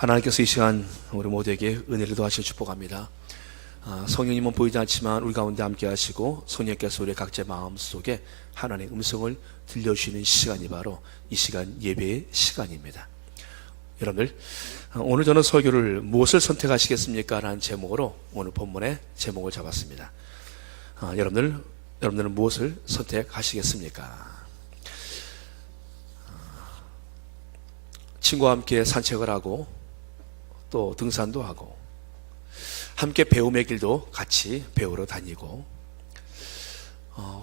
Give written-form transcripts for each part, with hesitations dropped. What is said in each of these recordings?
하나님께서 이 시간 우리 모두에게 은혜를 더하시어 축복합니다. 성령님은 보이지 않지만 우리 가운데 함께 하시고 성령께서 우리 각자의 마음속에 하나님의 음성을 들려주시는 시간이 바로 이 시간 예배의 시간입니다. 여러분들, 오늘 저는 설교를 무엇을 선택하시겠습니까? 라는 제목으로 오늘 본문의 제목을 잡았습니다. 여러분들은 무엇을 선택하시겠습니까? 친구와 함께 산책을 하고 또 등산도 하고 함께 배움의 길도 같이 배우러 다니고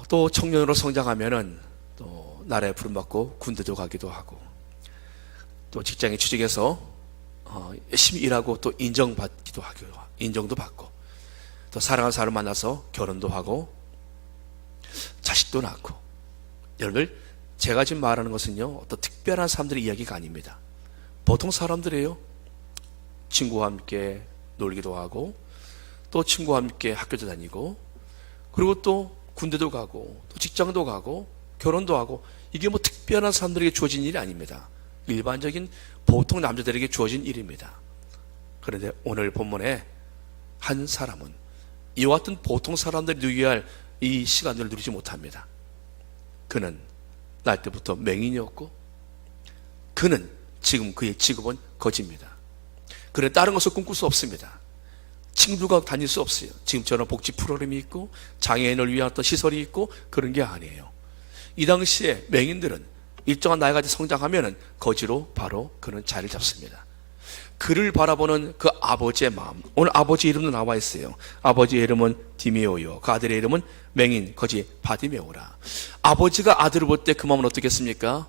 또 청년으로 성장하면은 또 나라에 부름받고 군대도 가기도 하고 또 직장에 취직해서 열심히 일하고 또 인정도 받고 또 사랑하는 사람을 만나서 결혼도 하고 자식도 낳고. 여러분들, 제가 지금 말하는 것은요 어떤 특별한 사람들의 이야기가 아닙니다. 보통 사람들이에요. 친구와 함께 놀기도 하고 또 친구와 함께 학교도 다니고 그리고 또 군대도 가고 또 직장도 가고 결혼도 하고, 이게 뭐 특별한 사람들에게 주어진 일이 아닙니다. 일반적인 보통 남자들에게 주어진 일입니다. 그런데 오늘 본문에 한 사람은 이와 같은 보통 사람들이 누려야 할 이 시간을 누리지 못합니다. 그는 날 때부터 맹인이었고 그는 지금 그의 직업은 거지입니다. 그는 다른 것을 꿈꿀 수 없습니다. 친구가 다닐 수 없어요. 지금처럼 복지 프로그램이 있고 장애인을 위한 어떤 시설이 있고 그런 게 아니에요. 이 당시에 맹인들은 일정한 나이까지 성장하면 거지로 바로 그는 자리를 잡습니다. 그를 바라보는 그 아버지의 마음, 오늘 아버지 이름도 나와 있어요. 아버지의 이름은 디메오요, 그 아들의 이름은 맹인 거지 바디메오라. 아버지가 아들을 볼 때 그 마음은 어떻겠습니까?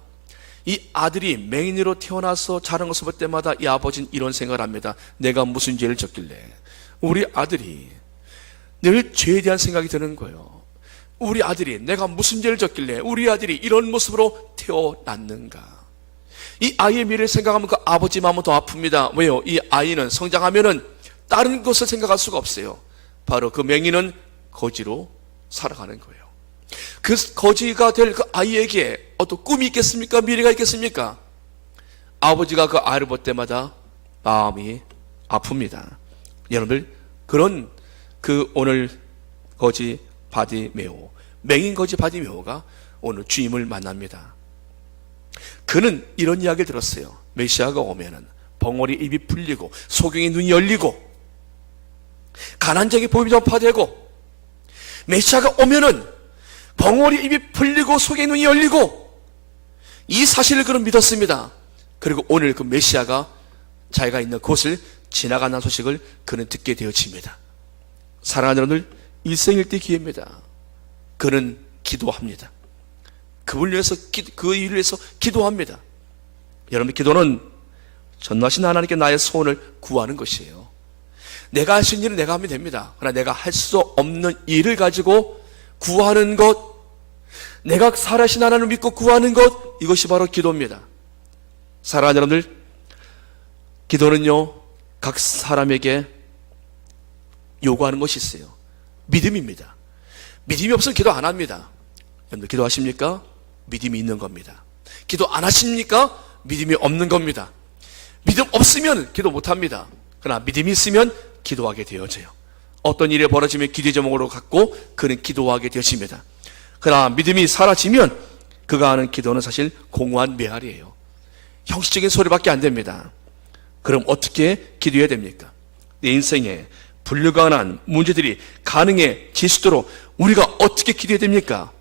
이 아들이 맹인으로 태어나서 자란 것을 볼 때마다 이 아버지는 이런 생각을 합니다. 내가 무슨 죄를 졌길래 우리 아들이 늘 죄에 대한 생각이 드는 거예요. 우리 아들이 내가 무슨 죄를 졌길래 우리 아들이 이런 모습으로 태어났는가. 이 아이의 미래를 생각하면 그 아버지 마음은 더 아픕니다. 왜요? 이 아이는 성장하면은 다른 것을 생각할 수가 없어요. 바로 그 맹인은 거지로 살아가는 거예요. 그 거지가 될 그 아이에게 어떤 꿈이 있겠습니까? 미래가 있겠습니까? 아버지가 그 아이를 볼 때마다 마음이 아픕니다. 여러분들, 그런 그 오늘 거지 바디메오, 맹인 거지 바디메오가 오늘 주님을 만납니다. 그는 이런 이야기를 들었어요. 메시아가 오면은 벙어리 입이 풀리고 소경의 눈이 열리고 가난한 자에게 복음이 전파되고, 메시아가 오면은 벙어리 입이 풀리고 소경의 눈이 열리고, 이 사실을 그는 믿었습니다. 그리고 오늘 그 메시아가 자기가 있는 곳을 지나간다는 소식을 그는 듣게 되어집니다. 사랑하는 여러분들, 일생일대 기회입니다. 그는 기도합니다. 그분을 위해서, 그 일을 위해서 기도합니다. 여러분, 기도는 전능하신 하나님께 나의 소원을 구하는 것이에요. 내가 할 수 있는 일은 내가 하면 됩니다. 그러나 내가 할 수 없는 일을 가지고 구하는 것, 내가 살아계신 하나님을 믿고 구하는 것, 이것이 바로 기도입니다. 사랑하는 여러분들, 기도는요 각 사람에게 요구하는 것이 있어요. 믿음입니다. 믿음이 없으면 기도 안 합니다. 여러분들, 기도하십니까? 믿음이 있는 겁니다. 기도 안 하십니까? 믿음이 없는 겁니다. 믿음 없으면 기도 못 합니다. 그러나 믿음이 있으면 기도하게 되어져요. 어떤 일이 벌어지면 기도의 제목으로 갖고 그는 기도하게 되어집니다. 그러나 믿음이 사라지면 그가 하는 기도는 사실 공허한 메아리예요. 형식적인 소리밖에 안 됩니다. 그럼 어떻게 기도해야 됩니까? 내 인생에 불가능한 문제들이 가능해질 수 있도록 우리가 어떻게 기도해야 됩니까?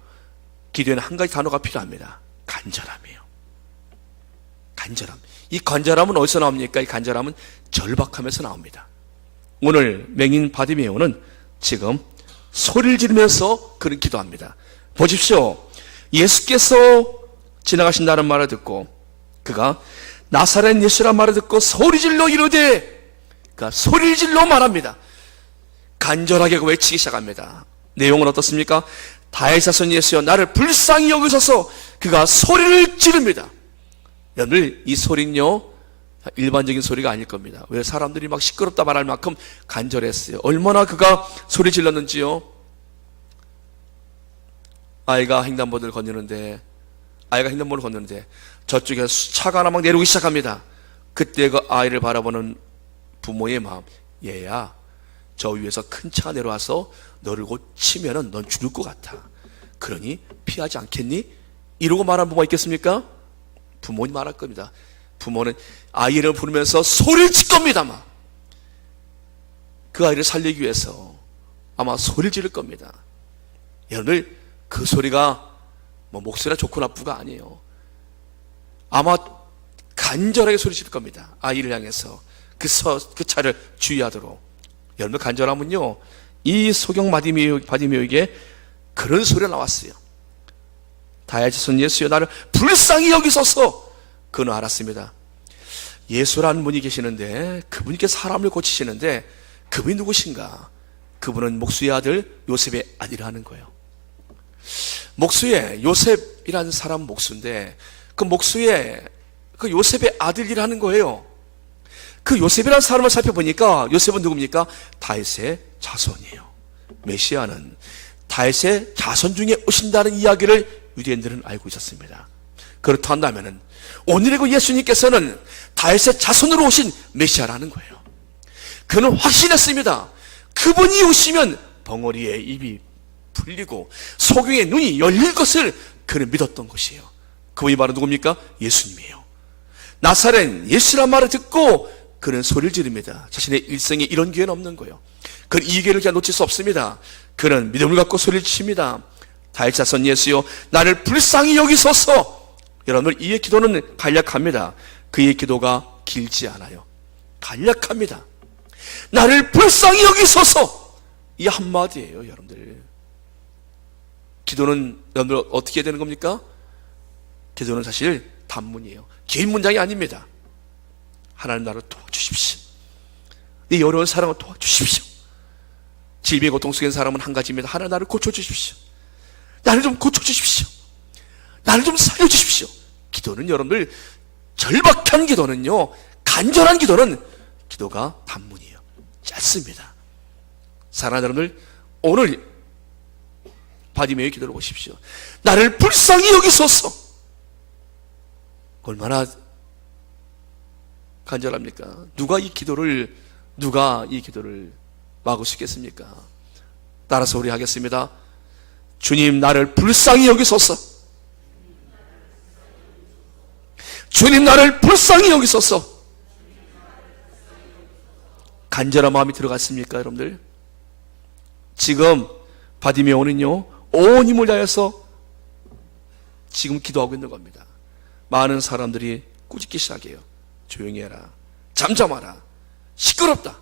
기도에는 한 가지 단어가 필요합니다. 간절함이에요. 간절함. 이 간절함은 어디서 나옵니까? 이 간절함은 절박함에서 나옵니다. 오늘 맹인 바디메오는 지금 소리를 지르면서 그는 기도합니다. 보십시오. 예수께서 지나가신다는 말을 듣고 그가 나사렛 예수란 말을 듣고 소리질러 이르되, 그가 소리를 질러 말합니다. 간절하게 외치기 시작합니다. 내용은 어떻습니까? 다윗 자손 예수여 나를 불쌍히 여기소서. 그가 소리를 지릅니다. 여러분들, 이 소리는요 일반적인 소리가 아닐 겁니다. 왜? 사람들이 막 시끄럽다 말할 만큼 간절했어요. 얼마나 그가 소리 질렀는지요. 아이가 횡단보도를 건너는데 저쪽에서 차가 하나 막 내리기 시작합니다. 그때 그 아이를 바라보는 부모의 마음, 얘야 저 위에서 큰 차가 내려와서 너를 곧 치면은 넌 죽을 것 같아. 그러니 피하지 않겠니? 이러고 말하는 부모가 있겠습니까? 부모님 말할 겁니다. 부모는 아이를 부르면서 소리를 칠 겁니다. 아마 그 아이를 살리기 위해서 아마 소리를 지를 겁니다. 여러분들, 그 소리가 뭐 목소리가 좋고 나쁘가 아니에요. 아마 간절하게 소리 지를 겁니다. 아이를 향해서 그 차를 주의하도록. 여러분, 간절하면요, 이 소경 바디메오에게 그런 소리가 나왔어요. 다윗의 자손 예수여, 나를 불쌍히 여기소서. 그는 알았습니다. 예수라는 분이 계시는데, 그분께 사람을 고치시는데, 그분이 누구신가? 그분은 목수의 아들 요셉의 아들이라는 거예요. 목수의 요셉이라는 사람 목수인데, 그 목수의 그 요셉의 아들이라는 거예요. 그 요셉이라는 사람을 살펴보니까 요셉은 누굽니까? 다윗의 자손이에요. 메시아는 다윗의 자손 중에 오신다는 이야기를 유대인들은 알고 있었습니다. 그렇다면 오늘의 그 예수님께서는 다윗의 자손으로 오신 메시아라는 거예요. 그는 확신했습니다. 그분이 오시면 벙어리의 입이 풀리고 소경의 눈이 열릴 것을 그는 믿었던 것이에요. 그분이 바로 누굽니까? 예수님이에요. 나사렛 예수란 말을 듣고 그는 소리를 지릅니다. 자신의 일생에 이런 기회는 없는 거예요. 그는 이 기회를 그냥 놓칠 수 없습니다. 그는 믿음을 갖고 소리를 칩니다. 다윗 자손 예수여, 나를 불쌍히 여기소서. 여러분들, 이의 기도는 간략합니다. 그의 기도가 길지 않아요. 간략합니다. 나를 불쌍히 여기소서. 이 한마디예요. 여러분들, 기도는 여러분들 어떻게 되는 겁니까? 기도는 사실 단문이에요. 긴 문장이 아닙니다. 하나님 나를 도와주십시오. 네 어려운 사람을 도와주십시오. 질병 고통 속에 있는 사람은 한 가지입니다. 하나님 나를 고쳐주십시오. 나를 좀 고쳐주십시오. 나를 좀 살려주십시오. 기도는 여러분들, 절박한 기도는요, 간절한 기도는 기도가 단문이에요. 짧습니다. 사랑하는 여러분들, 오늘 바디메오의 기도를 보십시오. 나를 불쌍히 여기소서. 얼마나 간절합니까? 누가 이 기도를 막을 수 있겠습니까? 따라서 우리 하겠습니다. 주님, 나를 불쌍히 여기소서. 주님, 나를 불쌍히 여기소서. 간절한 마음이 들어갔습니까, 여러분들? 지금 바디메오는요, 온 힘을 다해서 지금 기도하고 있는 겁니다. 많은 사람들이 꾸짖기 시작해요. 조용히 해라. 잠잠하라. 시끄럽다.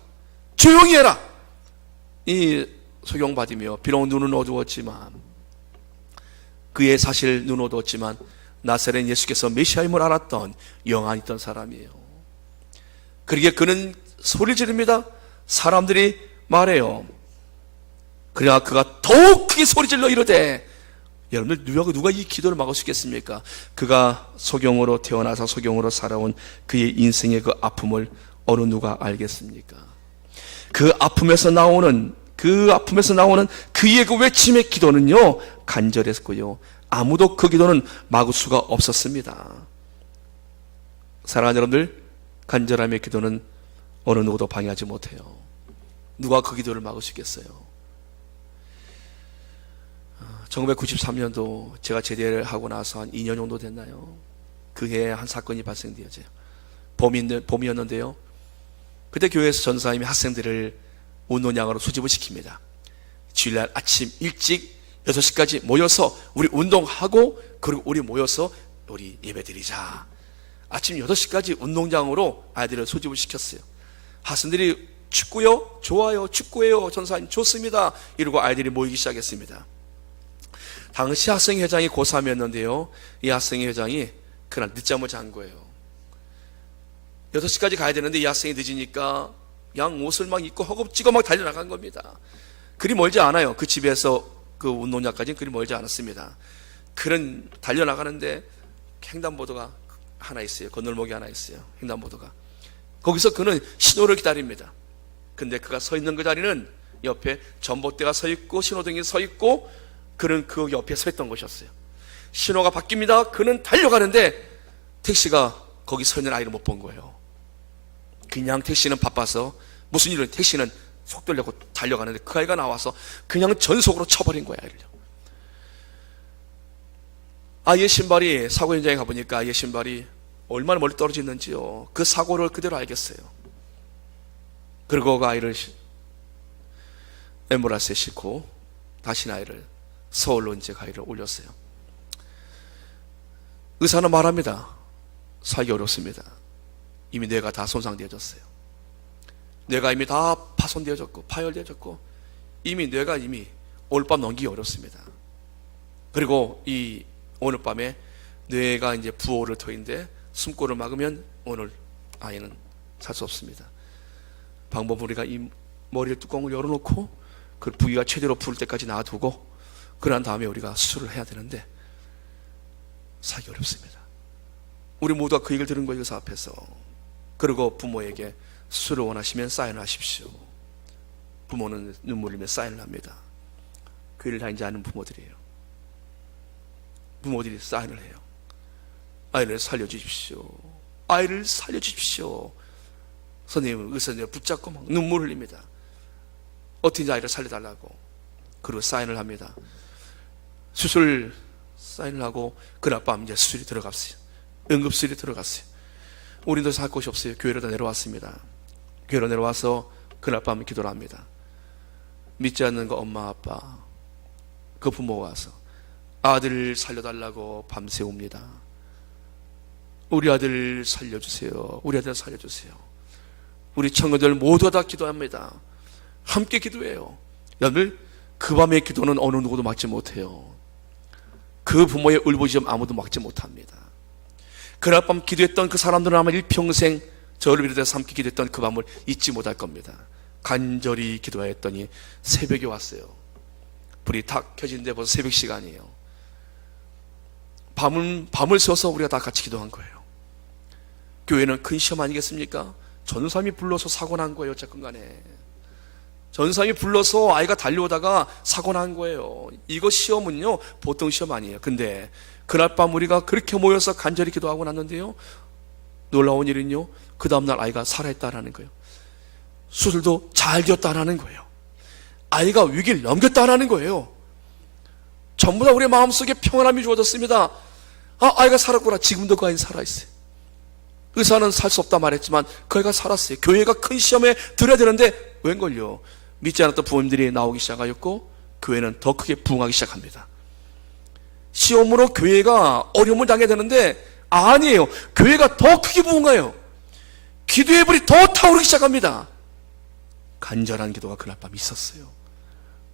조용히 해라. 이 소경 바디메오, 비록 눈은 어두웠지만, 그의 사실 눈 어두웠지만 나사렛 예수께서 메시아임을 알았던 영안이 있던 사람이에요. 그러기에 그는 소리를 지릅니다. 사람들이 말해요. 그러나 그가 더욱 크게 소리질러 이르되, 여러분들, 누가 이 기도를 막을 수 있겠습니까? 그가 소경으로 태어나서 소경으로 살아온 그의 인생의 그 아픔을 어느 누가 알겠습니까? 그 아픔에서 나오는 그의 그 외침의 기도는요, 간절했고요, 아무도 그 기도는 막을 수가 없었습니다. 사랑하는 여러분들, 간절함의 기도는 어느 누구도 방해하지 못해요. 누가 그 기도를 막을 수 있겠어요? 1993년도 제가 제대를 하고 나서 한 2년 정도 됐나요? 그 해에 한 사건이 발생되어져요. 봄이었는데요. 그때 교회에서 전사님이 학생들을 운동장으로 소집을 시킵니다. 주일날 아침 일찍 6시까지 모여서 우리 운동하고, 그리고 우리 모여서 우리 예배드리자. 아침 8시까지 운동장으로 아이들을 소집을 시켰어요. 학생들이 축구요? 좋아요. 축구예요. 전사님 좋습니다. 이러고 아이들이 모이기 시작했습니다. 당시 학생회장이 고3이었는데요. 이 학생회장이 그날 늦잠을 잔 거예요. 6시까지 가야 되는데 이 학생이 늦으니까 양 옷을 막 입고 허겁지겁 막 달려나간 겁니다. 그리 멀지 않아요. 그 집에서 그 운동장까지는 그리 멀지 않았습니다. 그런 달려나가는데 횡단보도가 하나 있어요. 건널목이 하나 있어요. 횡단보도가. 거기서 그는 신호를 기다립니다. 근데 그가 서 있는 그 자리는 옆에 전봇대가 서 있고 신호등이 서 있고, 그는 그 옆에 서 있던 것이었어요. 신호가 바뀝니다. 그는 달려가는데 택시가 거기 서 있는 아이를 못 본 거예요. 그냥 택시는 바빠서 무슨 일은 택시는 속도를 내고 달려가는데 그 아이가 나와서 그냥 전속으로 쳐버린 거야, 아이를요. 아이의 신발이, 사고 현장에 가보니까 아이의 신발이 얼마나 멀리 떨어져 있는지요. 그 사고를 그대로 알겠어요. 그리고 그 아이를 앰뷸런스에 싣고 다시 아이를 서울로 이제 아이를 올렸어요. 의사는 말합니다. 살기 어렵습니다. 이미 뇌가 다 손상되어졌어요. 뇌가 이미 다 파손되어졌고 파열되어졌고 이미 뇌가 이미 오늘 밤 넘기기 어렵습니다. 그리고 이 오늘 밤에 뇌가 이제 부호를 터인데 숨골을 막으면 오늘 아이는 살 수 없습니다. 방법은 우리가 이 머리의 뚜껑을 열어놓고 그 부위가 최대로 부을 때까지 놔두고 그런 다음에 우리가 수술을 해야 되는데 살기 어렵습니다. 우리 모두가 그 얘기를 들은 거예요, 의사 앞에서. 그리고 부모에게 수술을 원하시면 사인을 하십시오. 부모는 눈물 흘리며 사인을 합니다. 그 일을 다 이제 아는 부모들이에요. 부모들이 사인을 해요. 아이를 살려주십시오. 아이를 살려주십시오. 선생님은 의사님 붙잡고 막 눈물 흘립니다. 어떻게 아이를 살려달라고. 그리고 사인을 합니다. 수술 사인을 하고 그날 밤 이제 수술이 들어갔어요. 응급수술이 들어갔어요. 우리도 살 곳이 없어요. 교회로 다 내려왔습니다. 교회로 내려와서 그날 밤 기도를 합니다. 믿지 않는 그 엄마 아빠, 그 부모가 와서 아들 살려달라고 밤새 옵니다. 우리 아들 살려주세요. 우리 아들 살려주세요. 우리 청년들 모두가 다 기도합니다. 함께 기도해요. 여러분, 그 밤의 기도는 어느 누구도 막지 못해요. 그 부모의 울부짖음 아무도 막지 못합니다. 그날 밤 기도했던 그 사람들은 아마 일평생 저를 비롯해서 함께 기도했던 그 밤을 잊지 못할 겁니다. 간절히 기도했더니 새벽이 왔어요. 불이 탁 켜진데 벌써 새벽 시간이에요. 밤을 새워서 우리가 다 같이 기도한 거예요. 교회는 큰 시험 아니겠습니까? 전사님이 불러서 사고 난 거예요. 어쨌건 간에 전사님이 불러서 아이가 달려오다가 사고 난 거예요. 이거 시험은요 보통 시험 아니에요. 근데 그날 밤 우리가 그렇게 모여서 간절히 기도하고 났는데요, 놀라운 일은요, 그 다음날 아이가 살아있다라는 거예요. 수술도 잘 되었다라는 거예요. 아이가 위기를 넘겼다라는 거예요. 전부 다 우리 마음속에 평안함이 주어졌습니다. 아, 아이가 살았구나. 지금도 그 아이는 살아있어요. 의사는 살 수 없다 말했지만 그 아이가 살았어요. 교회가 큰 시험에 들어야 되는데 웬걸요, 믿지 않았던 부모님들이 나오기 시작하였고 교회는 더 크게 부흥하기 시작합니다. 시험으로 교회가 어려움을 당해야 되는데 아니에요. 교회가 더 크게 부흥해요. 기도의 불이 더 타오르기 시작합니다. 간절한 기도가 그날 밤 있었어요.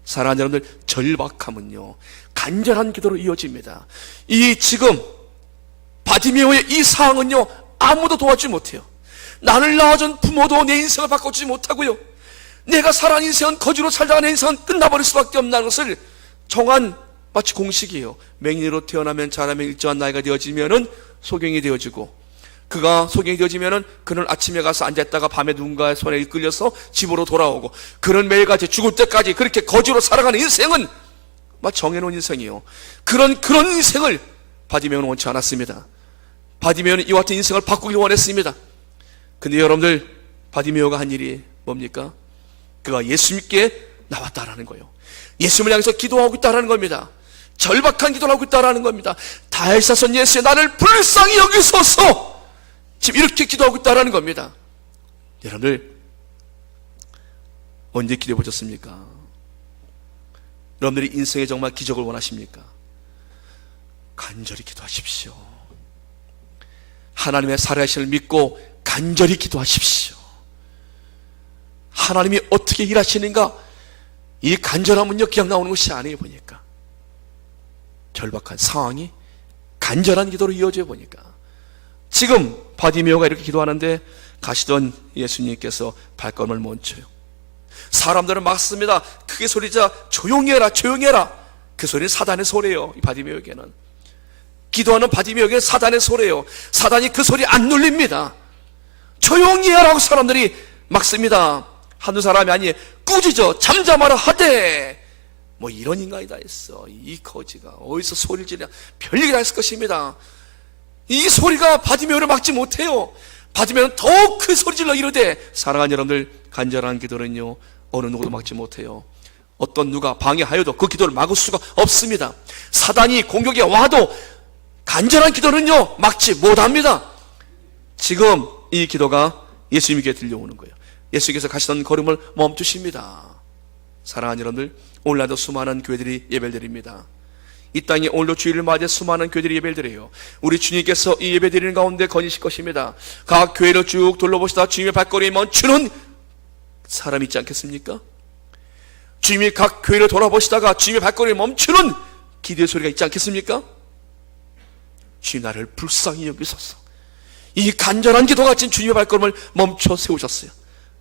사랑하는 여러분들, 절박함은요 간절한 기도로 이어집니다. 이 지금 바디메오의 이 상황은요 아무도 도와주지 못해요. 나를 낳아준 부모도 내 인생을 바꿔주지 못하고요, 내가 살아온 인생은 거지로 살다가 내 인생은 끝나버릴 수밖에 없다는 것을 정한 마치 공식이에요. 맹인으로 태어나면 자라면 일정한 나이가 되어지면은 소경이 되어지고, 그가 소경이 되어지면은 그는 아침에 가서 앉았다가 밤에 누군가의 손에 이끌려서 집으로 돌아오고, 그는 매일같이 죽을 때까지 그렇게 거지로 살아가는 인생은 마치 정해놓은 인생이에요. 그런 인생을 바디메오는 원치 않았습니다. 바디메오는 이와 같은 인생을 바꾸길 원했습니다. 근데 여러분들, 바디메오가 한 일이 뭡니까? 그가 예수님께 나왔다라는 거예요. 예수님을 향해서 기도하고 있다라는 겁니다. 절박한 기도를 하고 있다라는 겁니다. 다윗사선 예수여, 나를 불쌍히 여기소서. 지금 이렇게 기도하고 있다라는 겁니다. 여러분들, 언제 기도해 보셨습니까? 여러분들이 인생에 정말 기적을 원하십니까? 간절히 기도하십시오. 하나님의 살아계심을 믿고 간절히 기도하십시오. 하나님이 어떻게 일하시는가, 이 간절함은요 그냥 나오는 것이 아니에요. 보니까 절박한 상황이 간절한 기도로 이어져 보니까 지금 바디메오가 이렇게 기도하는데 가시던 예수님께서 발걸음을 멈춰요. 사람들은 막습니다. 크게 소리자 조용히 해라, 조용히 해라. 그 소리는 사단의 소리예요. 이 바디메오에게는, 기도하는 바디메오에게는 사단의 소리예요. 사단이 그 소리 안 눌립니다. 조용히 해라고 사람들이 막습니다. 한두 사람이 아니에요. 꾸짖어 잠잠하라 하되, 뭐 이런 인간이 다 있어. 이 거지가 어디서 소리를 지르냐, 별얘기 다 했을 것입니다. 이 소리가 바디메오를 막지 못해요. 받으면 더욱 큰 소리 질러 이르되, 사랑하는 여러분들, 간절한 기도는요 어느 누구도 막지 못해요. 어떤 누가 방해하여도 그 기도를 막을 수가 없습니다. 사단이 공격에 와도 간절한 기도는요 막지 못합니다. 지금 이 기도가 예수님께 들려오는 거예요. 예수께서 가시던 걸음을 멈추십니다. 사랑하는 여러분들, 오늘날도 수많은 교회들이 예배드립니다. 이 땅에 오늘도 주일을 맞이해 수많은 교회들이 예배를 드려요. 우리 주님께서 이 예배 드리는 가운데 거니실 것입니다. 각 교회를 쭉 둘러보시다 주님의 발걸음이 멈추는 사람이 있지 않겠습니까? 주님이 각 교회를 돌아보시다가 주님의 발걸음이 멈추는 기도의 소리가 있지 않겠습니까? 주님 나를 불쌍히 여기소서. 이 간절한 기도가 지금 주님의 발걸음을 멈춰 세우셨어요.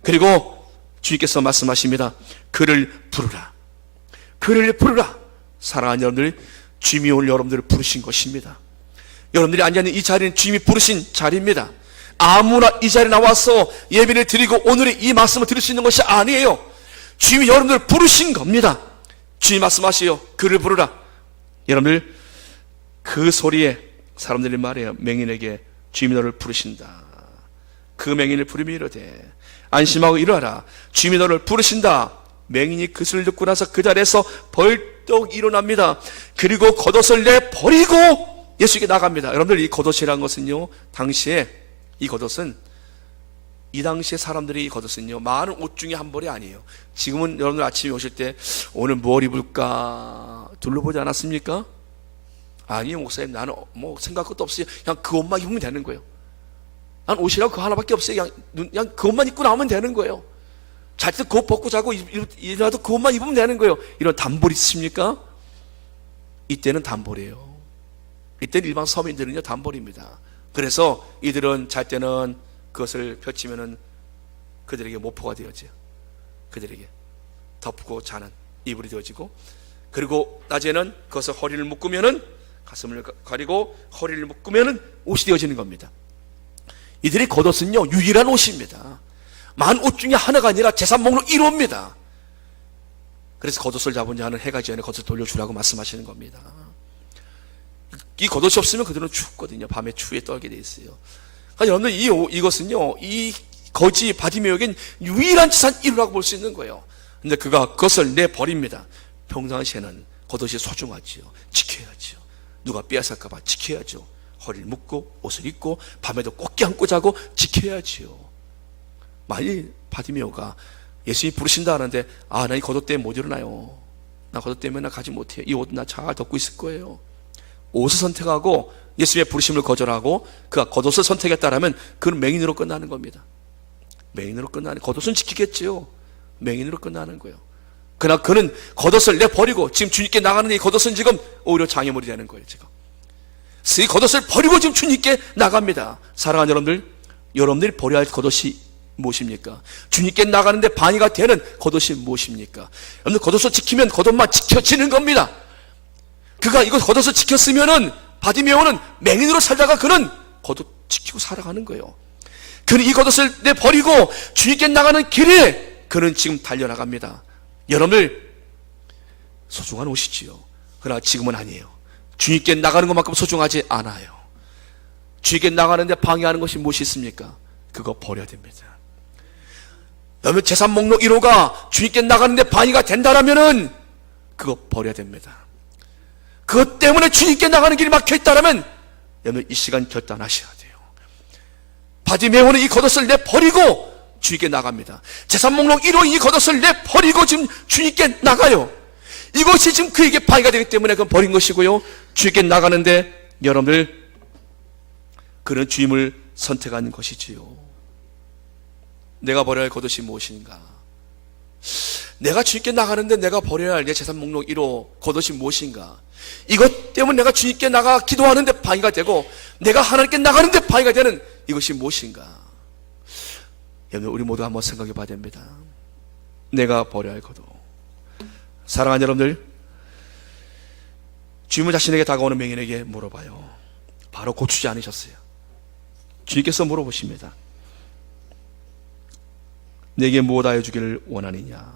그리고 주님께서 말씀하십니다. 그를 부르라. 그를 부르라. 사랑하는 여러분들, 주님이 오늘 여러분들을 부르신 것입니다. 여러분들이 앉아있는 이 자리는 주님이 부르신 자리입니다. 아무나 이 자리에 나와서 예배를 드리고 오늘의 이 말씀을 들을 수 있는 것이 아니에요. 주님이 여러분들을 부르신 겁니다. 주님 말씀하시요, 그를 부르라. 여러분들, 그 소리에 사람들이 말해요. 맹인에게 주님이 너를 부르신다. 그 맹인을 부르며 이르되 안심하고 일어나라. 주님이 너를 부르신다. 맹인이 그 소리를 듣고 나서 그 자리에서 벌떡 일어납니다. 그리고 겉옷을 내버리고 예수께 나갑니다. 여러분들, 이 겉옷이라는 것은요, 당시에 이 겉옷은, 이 당시에 사람들이 이 겉옷은요 많은 옷 중에 한 벌이 아니에요. 지금은 여러분들 아침에 오실 때 오늘 뭘 입을까 둘러보지 않았습니까? 아니요 목사님, 나는 뭐 생각 것도 없어요. 그냥 그 옷만 입으면 되는 거예요. 난 옷이라고 그거 하나밖에 없어요. 그냥 그 옷만 입고 나오면 되는 거예요. 잘 때 그 옷 벗고 자고 일어나도 그 옷만 입으면 되는 거예요. 이런 단벌 있으십니까? 이때는 단벌이에요. 이때는 일반 서민들은요 단벌입니다. 그래서 이들은 잘 때는 그것을 펼치면은 그들에게 모포가 되어져요. 그들에게 덮고 자는 이불이 되어지고, 그리고 낮에는 그것을 허리를 묶으면은, 가슴을 가리고 허리를 묶으면은 옷이 되어지는 겁니다. 이들의 겉옷은요 유일한 옷입니다. 만 옷 중에 하나가 아니라 재산 목록 1호입니다. 그래서 겉옷을 잡은 자는 해가 지기 전에 겉옷을 돌려주라고 말씀하시는 겁니다. 이 겉옷이 없으면 그들은 춥거든요. 밤에 추위에 떨게 돼 있어요. 그러니까 여러분들, 이것은요 이 거지 바디메오에겐 유일한 재산 1호라고 볼 수 있는 거예요. 근데 그가 그것을 내버립니다. 평상시에는 겉옷이 소중하지요. 지켜야지요. 누가 빼앗을까봐 지켜야죠. 허리를 묶고 옷을 입고 밤에도 꼭 껴안고 자고 지켜야지요. 만일 바디메오가 예수님이 부르신다 하는데, 나 이 겉옷 때문에 못 일어나요. 나 겉옷 때문에 나 가지 못해요. 이 옷은 나 잘 덮고 있을 거예요. 옷을 선택하고 예수님의 부르심을 거절하고 그가 겉옷을 선택했다라면 그는 맹인으로 끝나는 겁니다. 맹인으로 끝나는, 겉옷은 지키겠지요. 맹인으로 끝나는 거예요. 그러나 그는 겉옷을 내버리고 지금 주님께 나가는 이 겉옷은 지금 오히려 장애물이 되는 거예요. 지금 이 겉옷을 버리고 지금 주님께 나갑니다. 사랑하는 여러분들, 여러분들이 버려야 할 겉옷이 무엇입니까? 주님께 나가는데 방해가 되는 겉옷이 무엇입니까? 여러분들, 겉옷을 지키면 겉옷만 지켜지는 겁니다. 그가 이거 겉옷을 지켰으면은 바디메오는 맹인으로 살다가 그는 겉옷 지키고 살아가는 거예요. 그는 이 겉옷을 내버리고 주님께 나가는 길에 그는 지금 달려나갑니다. 여러분들, 소중한 옷이지요. 그러나 지금은 아니에요. 주님께 나가는 것만큼 소중하지 않아요. 주님께 나가는데 방해하는 것이 무엇이 있습니까? 그거 버려야 됩니다. 여러분, 재산 목록 1호가 주님께 나가는데 방해가 된다라면은 그거 버려야 됩니다. 그것 때문에 주님께 나가는 길이 막혀있다라면 여러분, 이 시간 결단하셔야 돼요. 바디메오는 이 겉옷을 내버리고 주님께 나갑니다. 재산 목록 1호 이 겉옷을 내버리고 지금 주님께 나가요. 이것이 지금 그에게 방해가 되기 때문에 그건 버린 것이고요. 주님께 나가는데 여러분들, 그는 주님을 선택하는 것이지요. 내가 버려야 할 겉옷이 무엇인가? 내가 주님께 나가는데 내가 버려야 할 내 재산 목록 1호 겉옷이 무엇인가? 이것 때문에 내가 주님께 나가 기도하는데 방해가 되고 내가 하나님께 나가는데 방해가 되는 이것이 무엇인가? 여러분, 우리 모두 한번 생각해 봐야 됩니다. 내가 버려야 할 겉옷. 사랑하는 여러분들, 주님은 자신에게 다가오는 맹인에게 물어봐요. 바로 고치지 않으셨어요. 주님께서 물어보십니다. 내게 무엇 하여 주기를 원하느냐?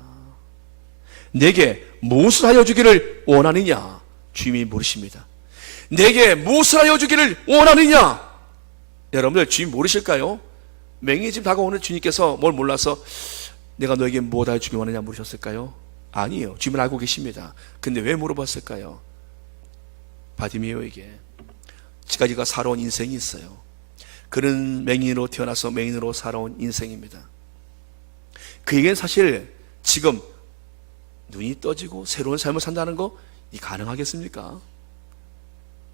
내게 무엇을 하여 주기를 원하느냐? 주님이 물으십니다. 내게 무엇을 하여 주기를 원하느냐? 여러분들, 주님 모르실까요? 맹인이 지금 다가오는 주님께서 뭘 몰라서 내가 너에게 무엇을 주기 원하냐 물으셨을까요? 아니에요. 주님은 알고 계십니다. 근데 왜 물어봤을까요? 바디메오에게 지금까지가 살아온 인생이 있어요. 그는 맹인으로 태어나서 맹인으로 살아온 인생입니다. 그에게는 사실 지금 눈이 떠지고 새로운 삶을 산다는 거 이 가능하겠습니까?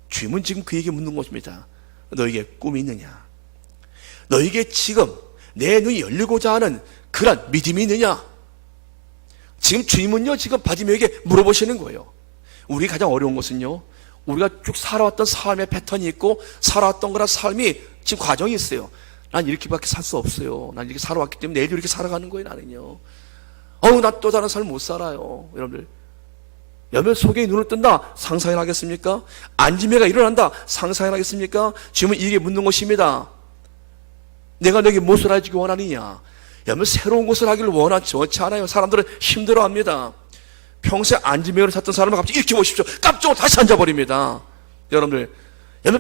주님은 지금 그에게 묻는 것입니다. 너에게 꿈이 있느냐? 너에게 지금 내 눈이 열리고자 하는 그런 믿음이 있느냐? 지금 주님은요, 지금 바디메오에게 물어보시는 거예요. 우리 가장 어려운 것은요, 우리가 쭉 살아왔던 삶의 패턴이 있고 살아왔던 거라 삶이 지금 과정이 있어요. 난 이렇게밖에 살 수 없어요. 난 이렇게 살아왔기 때문에 내일도 이렇게 살아가는 거예요. 나는요. 나 또 다른 삶 못 살아요. 여러분들, 여러분 속에 눈을 뜬다 상상을 하겠습니까? 안지매가 일어난다 상상을 하겠습니까? 지금은 이게 묻는 것입니다. 내가 너에게 무엇을 해주기 원하느냐? 여러분 새로운 것을 하기를 원하지 않아요. 사람들은 힘들어합니다. 평소에 안지매를 샀던 사람을 갑자기 이렇게 보십시오. 깜짝으로 다시 앉아버립니다. 여러분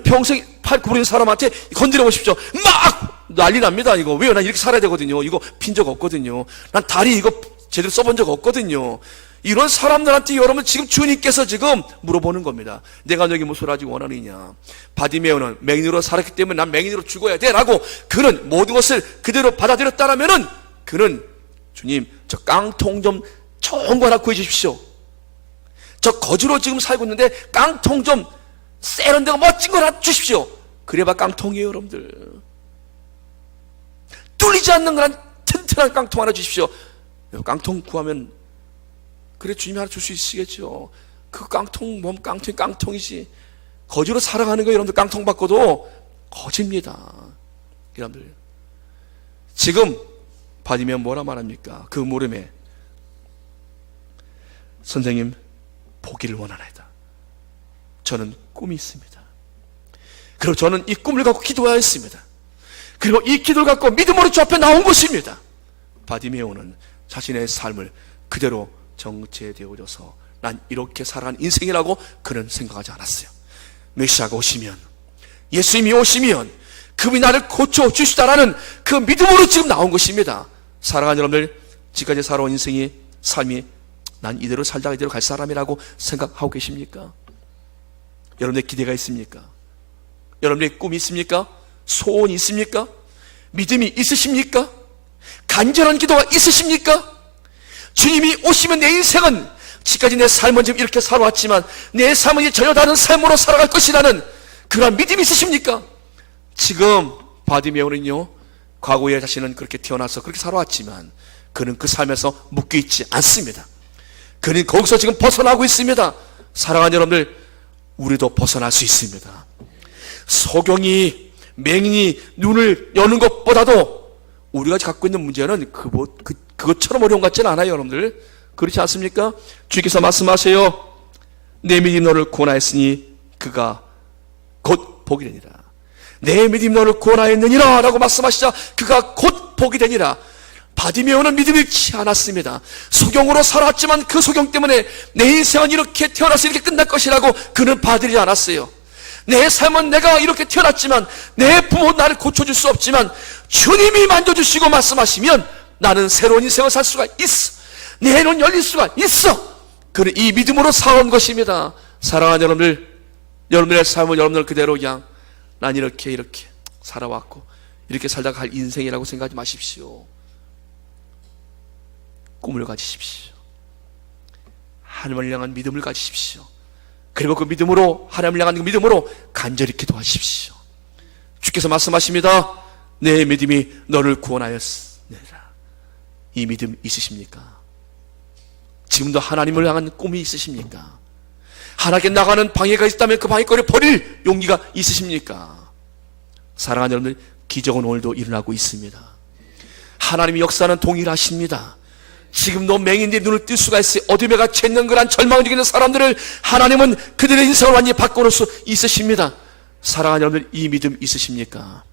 평생 팔 구부린 사람한테 건드려 보십시오. 막 난리 납니다. 이거 왜요? 난 이렇게 살아야 되거든요. 이거 핀 적 없거든요. 난 다리 이거 제대로 써본 적 없거든요. 이런 사람들한테 여러분 지금 주님께서 지금 물어보는 겁니다. 내가 너에게 무엇을 하지 원하느냐? 바디메오는 맹인으로 살았기 때문에 난 맹인으로 죽어야 돼 라고 그는 모든 것을 그대로 받아들였다라면은 그는 주님 저 깡통 좀 좋은 거 하나 구해주십시오. 저 거지로 지금 살고 있는데 깡통 좀 세련되고 멋진 거 하나 주십시오. 그래봐 깡통이에요. 여러분들 뚫리지 않는 그런 튼튼한 깡통 하나 주십시오. 깡통 구하면 그래 주님이 하나 줄 수 있으시겠죠. 그 깡통 몸 깡통이지. 거지로 살아가는 거예요. 여러분들 깡통 받고도 거지입니다. 여러분들 지금 받으면 뭐라 말합니까? 그 물음에 선생님 보기를 원하나이다. 저는 꿈이 있습니다. 그리고 저는 이 꿈을 갖고 기도하였습니다. 그리고 이 기도를 갖고 믿음으로 주 앞에 나온 것입니다. 바디메오는 자신의 삶을 그대로 정체되어져서 난 이렇게 살아간 인생이라고 그는 생각하지 않았어요. 메시아가 오시면, 예수님이 오시면 그분이 나를 고쳐주시다라는 그 믿음으로 지금 나온 것입니다. 사랑하는 여러분들, 지금까지 살아온 인생이 삶이 난 이대로 살다가 이대로 갈 사람이라고 생각하고 계십니까? 여러분의 기대가 있습니까? 여러분의 꿈이 있습니까? 소원이 있습니까? 믿음이 있으십니까? 간절한 기도가 있으십니까? 주님이 오시면 내 인생은 지금까지 내 삶은 지금 이렇게 살아왔지만 내 삶은 전혀 다른 삶으로 살아갈 것이라는 그런 믿음이 있으십니까? 지금 바디메오는요, 과거에 자신은 그렇게 태어나서 그렇게 살아왔지만 그는 그 삶에서 묶여있지 않습니다. 그는 거기서 지금 벗어나고 있습니다. 사랑하는 여러분들, 우리도 벗어날 수 있습니다. 소경이 맹인이 눈을 여는 것보다도 우리가 갖고 있는 문제는 그것처럼 어려운 것 같지는 않아요. 여러분들 그렇지 않습니까? 주께서 말씀하세요. 내 믿음 너를 구원하였으니 그가 곧 복이 되니라. 내 믿음 너를 구원하였느니라 라고 말씀하시자 그가 곧 복이 되니라. 바디메오는 믿음을 잃지 않았습니다. 소경으로 살았지만 그 소경 때문에 내 인생은 이렇게 태어나서 이렇게 끝날 것이라고 그는 받아들이지 않았어요. 내 삶은 내가 이렇게 태어났지만 내 부모 나를 고쳐줄 수 없지만 주님이 만져주시고 말씀하시면 나는 새로운 인생을 살 수가 있어. 내 눈 열릴 수가 있어. 그는 이 믿음으로 살아온 것입니다. 사랑하는 여러분들, 여러분들의 삶은 여러분들 그대로 그냥 난 이렇게 살아왔고 이렇게 살다가 갈 인생이라고 생각하지 마십시오. 꿈을 가지십시오. 하나님을 향한 믿음을 가지십시오. 그리고 그 믿음으로, 하나님을 향한 그 믿음으로 간절히 기도하십시오. 주께서 말씀하십니다. 내 믿음이 너를 구원하였느니라. 이 믿음 있으십니까? 지금도 하나님을 향한 꿈이 있으십니까? 하나님께 나가는 방해가 있다면 그 방해거리를 버릴 용기가 있으십니까? 사랑하는 여러분들, 기적은 오늘도 일어나고 있습니다. 하나님이 역사는 동일하십니다. 지금도 맹인들이 눈을 뜰 수가 있어요. 어둠에 갇혀 있는 그런 절망을 느끼는 사람들을 하나님은 그들의 인생을 완전히 바꿔놓을 수 있으십니다. 사랑하는 여러분들, 이 믿음 있으십니까?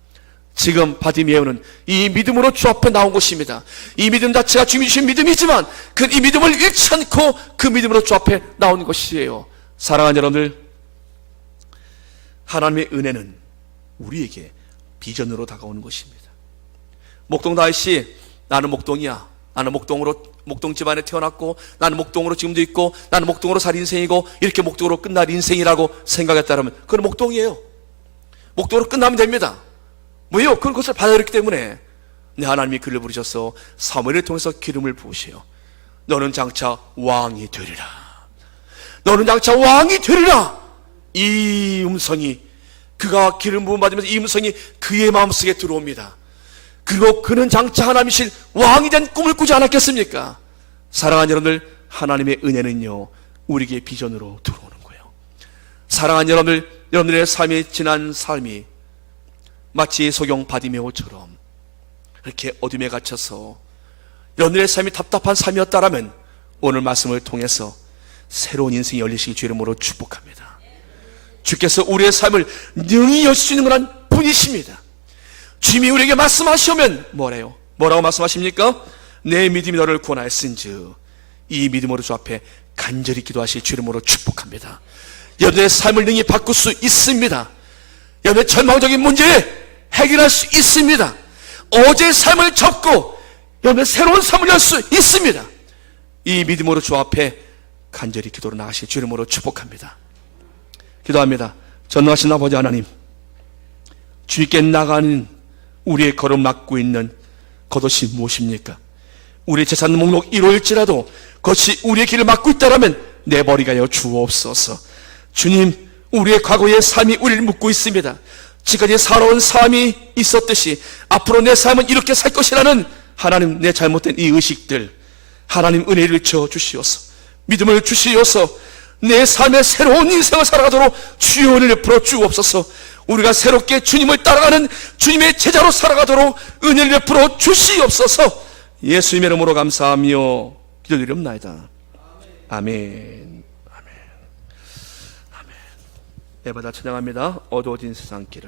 지금 바디메오는 이 믿음으로 주 앞에 나온 것입니다. 이 믿음 자체가 주님이 주신 믿음이지만 그 이 믿음을 잃지 않고 그 믿음으로 주 앞에 나온 것이에요. 사랑하는 여러분들, 하나님의 은혜는 우리에게 비전으로 다가오는 것입니다. 목동 다윗이 나는 목동이야. 나는 목동 집안에 태어났고 나는 목동으로 지금도 있고 나는 목동으로 살 인생이고 이렇게 목동으로 끝날 인생이라고 생각했다면 그건 목동이에요. 목동으로 끝나면 됩니다. 왜요? 그건 그것을 받아들였기 때문에. 네, 하나님이 그를 부르셔서 사무엘을 통해서 기름을 부으세요. 너는 장차 왕이 되리라. 너는 장차 왕이 되리라. 이 음성이, 그가 기름 부음 받으면서 이 음성이 그의 마음속에 들어옵니다. 그리고 그는 장차 하나님이신 왕이 된 꿈을 꾸지 않았겠습니까? 사랑하는 여러분들, 하나님의 은혜는요 우리에게 비전으로 들어오는 거예요. 사랑하는 여러분들, 여러분들의 삶이 지난 삶이 마치 소경 바디메오처럼 이렇게 어둠에 갇혀서 여러분들의 삶이 답답한 삶이었다라면 오늘 말씀을 통해서 새로운 인생이 열리시기 주 이름으로 축복합니다. 주께서 우리의 삶을 능히 여실 수 있는 그런 분이십니다. 주님이 우리에게 말씀하시면 뭐래요? 뭐라고 말씀하십니까? 내 믿음이 너를 구원하였은즉 이 믿음으로 주 앞에 간절히 기도하실 주 이름으로 축복합니다. 여러분의 삶을 능히 바꿀 수 있습니다. 여러분의 절망적인 문제 해결할 수 있습니다. 어제의 삶을 접고 여러분의 새로운 삶을 열 수 있습니다. 이 믿음으로 주 앞에 간절히 기도로 나가실 주 이름으로 축복합니다. 기도합니다. 전능하신 아버지 하나님, 주님께 나가는 우리의 걸음 막고 있는 그것이 무엇입니까? 우리의 재산 목록 1호일지라도 그것이 우리의 길을 막고 있다면 내버리게 하여 주옵소서. 주님, 우리의 과거의 삶이 우리를 묶고 있습니다. 지금까지 살아온 삶이 있었듯이 앞으로 내 삶은 이렇게 살 것이라는 하나님, 내 잘못된 이 의식들, 하나님 은혜를 줘 주시옵소서. 믿음을 주시옵소서. 내 삶의 새로운 인생을 살아가도록 주의 은혜를 풀어 주옵소서. 우리가 새롭게 주님을 따라가는 주님의 제자로 살아가도록 은혜를 풀어 주시옵소서. 예수님의 이름으로 감사하며 기도드립니다. 아멘. 아멘. 아멘. 네, 받아 찬양합니다. 어두워진 세상 길을.